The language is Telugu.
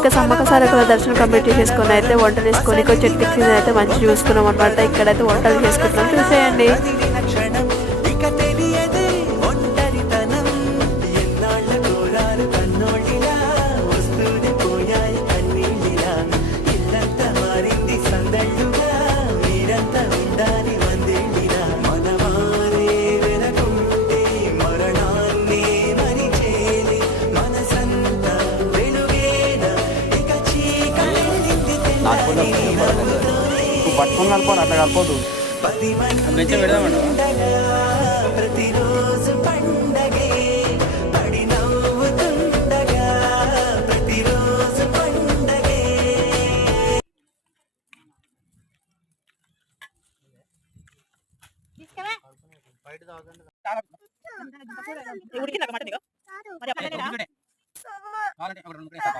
ఇంకా సమ్మక్క సారక్కల దర్శనం కంప్లీట్ చేసుకొని అయితే వంటలు వేసుకొని కొంచెం టిఫిన్ అయితే మంచి చూసుకున్నాం అనమాట. ఇక్కడైతే వంటలు చేసుకుంటున్నాం, చూసేయండి. పట్టుకొని కలపాలి, అట్లా కలపొద్దు. ప్రతిరోజు పండగే పడి నవ్వుతుండగా ప్రతిరోజు పండగే.